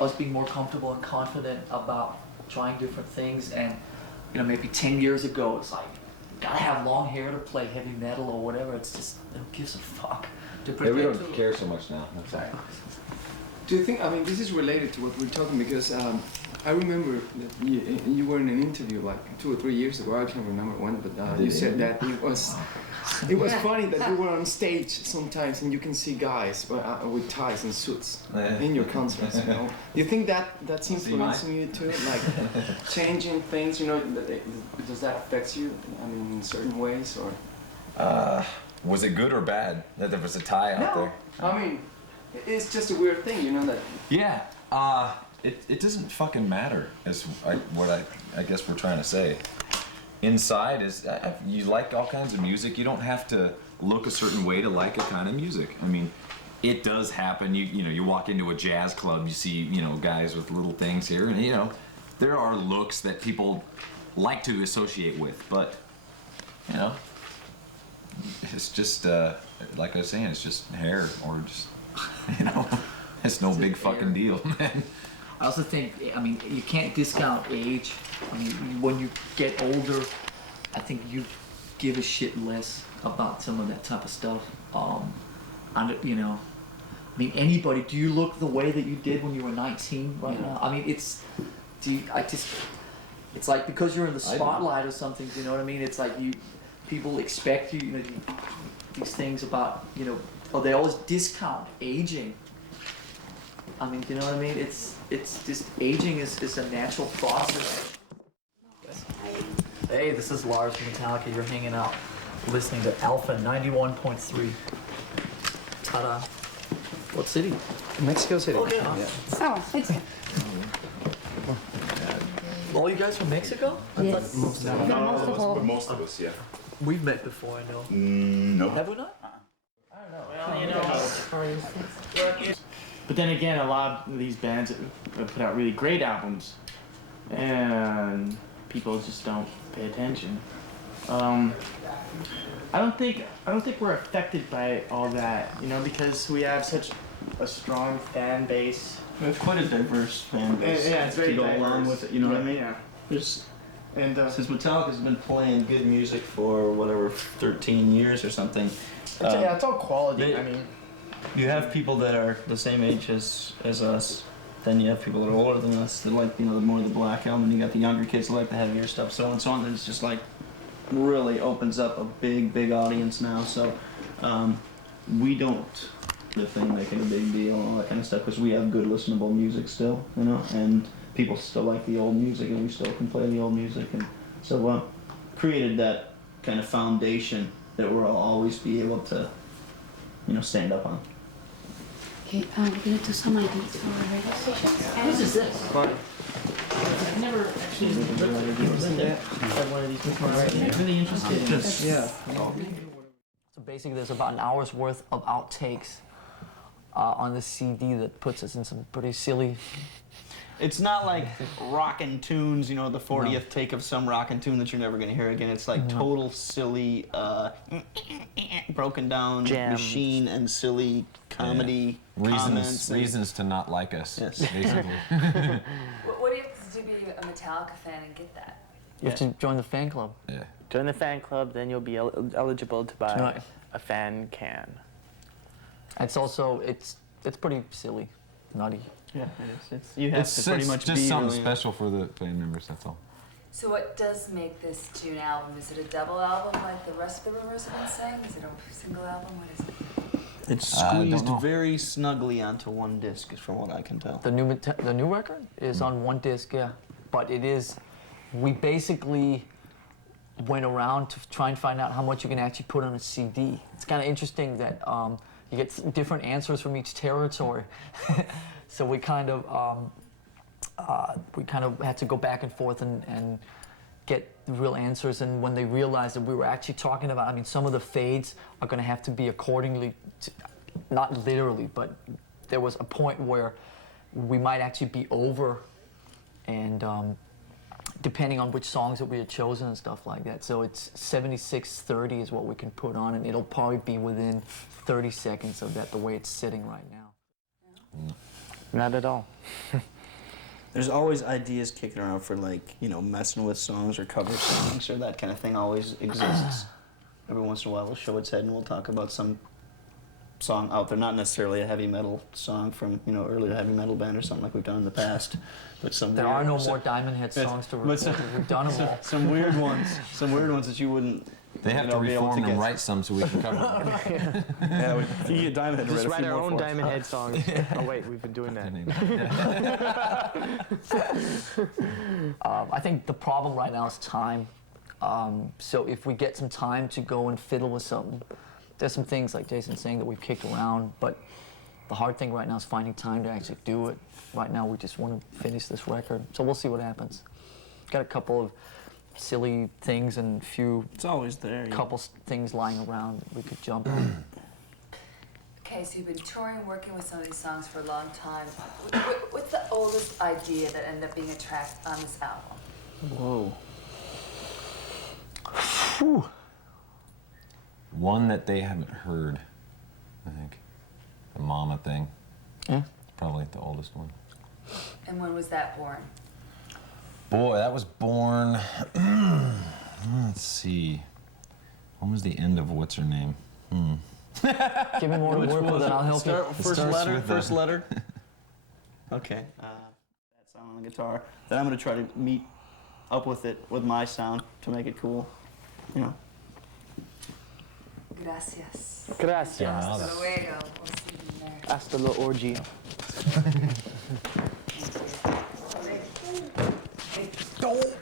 us being more comfortable and confident about trying different things. And you know, maybe 10 years ago, it's like, gotta have long hair to play heavy metal or whatever. It's just, who gives a fuck? Yeah, we don't care so much now. Sorry. Do you think, I mean, this is related to what we're talking, because I remember that you were in an interview like 2 or 3 years ago, I can't remember when, but you said that it was funny that you were on stage sometimes and you can see guys with ties and suits in your concerts, you know. Do you think that's influencing you too, like changing things, you know, does that affect you, I mean, in certain ways, or? Was it good or bad that there was a tie out there? I mean, it's just a weird thing, you know, that... Yeah, it doesn't fucking matter, is what I guess we're trying to say. Inside is, you like all kinds of music, you don't have to look a certain way to like a kind of music. I mean, it does happen, you know, you walk into a jazz club, you see, you know, guys with little things here, and you know, there are looks that people like to associate with, but, you know, it's just, like I was saying, it's just hair, or just, you know, it's no big fucking deal, man. I also think, I mean, you can't discount age. I mean, when you get older, I think you give a shit less about some of that type of stuff. And, you know, I mean, anybody, do you look the way that you did when you were 19 right now? I mean, it's like because you're in the spotlight or something, you know what I mean? It's like people expect you, you know, these things about, you know, or they always discount aging. I mean, you know what I mean? It's just, aging is a natural process. Hey, this is Lars from Metallica. You're hanging out, listening to Alpha 91.3. Ta-da. What city? Mexico City. Okay. Yeah. Oh, it's... All you guys from Mexico? Yes. Most of them. No, Most of us, yeah. We've met before, I know. No. Have we not? I don't know. Well, you know. But then again, a lot of these bands have put out really great albums, and people just don't pay attention. I don't think we're affected by all that, you know, because we have such a strong fan base. We have quite a diverse fan base. Yeah, it's very to go diverse. along with it. You know what I mean? Yeah. There's, and since Metallica's been playing good music for whatever 13 years or something. yeah, it's all quality. they- I mean, You have people that are the same age as us. Then you have people that are older than us that like, you know, the more the black album. You got the younger kids that like the heavier stuff, so on and so on. And it's just like really opens up a big audience now. So we don't the thing making a big deal and all that kind of stuff because we have good listenable music still, you know, and people still like the old music and we still can play the old music, and so created that kind of foundation that we'll always be able to, you know, stand up on. Okay, we're gonna do some ideas for our radio stations. What is this? I've never actually looked at one of these before. I'm really interested in this. Yeah. So basically, there's about an hour's worth of outtakes on the CD that puts us in some pretty silly. It's not like rockin' tunes, you know, the 40th take of some rockin' tune that you're never gonna hear again. It's like total silly, broken down Jams. machine and silly comedy comments. Reasons to not like us, Yes. basically. What do you have to do to be a Metallica fan and get that? You have to join the fan club. Yeah. Join the fan club, then you'll be eligible to buy Right. a fan can. It's also, it's pretty silly, nutty. Yeah, it is. You have to pretty much just be something really special for the fan members, that's all. So what does make this June album? Is it a double album like the rest of the rumors have been saying? Is it a single album? What is it? It's I don't squeezed know. very snugly onto one disc, from what I can tell. The new record is on one disc, yeah, but it is. We basically went around to try and find out how much you can actually put on a CD. It's kind of interesting that you get different answers from each territory. So we kind of had to go back and forth and get the real answers. And when they realized that we were actually talking about, I mean, some of the fades are going to have to be accordingly, not literally, but there was a point where we might actually be over, and depending on which songs that we had chosen and stuff like that. So it's 76:30 is what we can put on, and it'll probably be within 30 seconds of that, the way it's sitting right now. Not at all. there's always ideas kicking around for like, you know, messing with songs or cover songs or that kind of thing always exists. Every once in a while we'll show its head and we'll talk about some song out there, not necessarily a heavy metal song from, you know, earlier heavy metal band or something like we've done in the past, but some There weird, are no more Diamond Head songs to record. We've done them all. some weird ones that you wouldn't. They have to be able reform and get. write some so we can cover them. Yeah, if you get Diamond Head to Just write a write few our more own for us. Diamond Head songs. Oh wait, we've been doing that. I think the problem right now is time. So if we get some time to go and fiddle with something, there's some things like Jason's saying that we've kicked around, but the hard thing right now is finding time to actually do it. Right now we just want to finish this record, so we'll see what happens. Got a couple of silly things and a few It's always there. things lying around that we could jump on. Okay, so you've been touring, working with some of these songs for a long time. What's the oldest idea that ended up being a track on this album? Whoa. Whew. One that they haven't heard, I think. The Mama thing. Yeah. Probably the oldest one. And when was that born? Boy, that was born. Let's see. When was the end of what's her name? Give me more to work with and I'll help you. First starts letter. with First letter. Okay. That sound on the guitar. Then I'm gonna try to meet up with it with my sound to make it cool. You know. Gracias. Gracias. Hasta luego. We'll see you there. Hasta la orgy. Thank you. Don't.